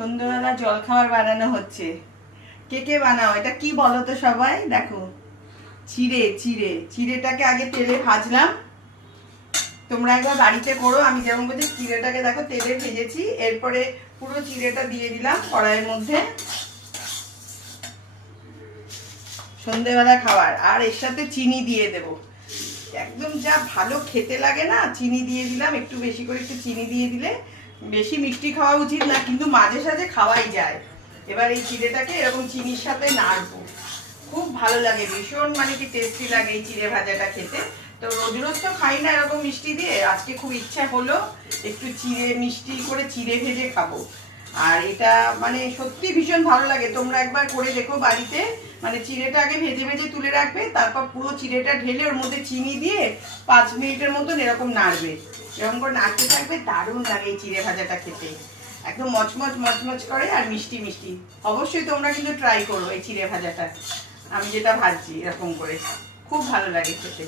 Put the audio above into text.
সন্ধ্যাবেলা জলখাবার বানানো হচ্ছে। কে কে বানাও? এটা কি বলো তো সবাই? দেখো, চিড়েটাকে আগে তেলে ভাজলাম। তোমরা একবার বাড়িতে করো। আমি যেমন বলছি, চিড়েটাকে দেখো তেলে ভেজেছি, এরপরে পুরো চিড়েটা দিয়ে দিলাম কড়াইয়ের মধ্যে। সন্ধ্যেবেলা খাবার, আর এর সাথে চিনি দিয়ে দেব। একদম যা ভালো খেতে লাগে না, চিনি দিয়ে দিলাম একটু বেশি করে। একটু চিনি দিয়ে দিলে, বেশি মিষ্টি খাওয়া উচিত না, কিন্তু মাঝে সাঝে খাওয়াই যায়। এবার এই চিড়েটাকে এরকম চিনির সাথে নাড়বো। খুব ভালো লাগে, ভীষণ মানে কি টেস্টি লাগে এই চিড়ে ভাজাটা খেতে। তো রোজ রোজ তো খাই না এরকম মিষ্টি দিয়ে, আজকে খুব ইচ্ছা হলো একটু চিড়ে মিষ্টি করে চিড়ে ভেজে খাবো। আর এটা মানে সত্যি ভীষণ ভালো লাগে। তোমরা একবার করে দেখো বাড়িতে। মানে চিড়েটা আগে ভেজে ভেজে তুলে রাখবে, তারপর পুরো চিড়েটা ঢেলে ওর মধ্যে চিনি দিয়ে 5 মিনিটের মতন এরকম নাড়বে। এরকম করে নাড়তে থাকবে, দারুণ লাগে এই চিড়ে ভাজাটা খেতে। একদম মচমচ মচমচ করে আর মিষ্টি মিষ্টি। অবশ্যই তোমরা কিন্তু ট্রাই করো এই চিড়ে ভাজাটা, আমি যেটা ভাজছি এরকম করে। খুব ভালো লাগে খেতে।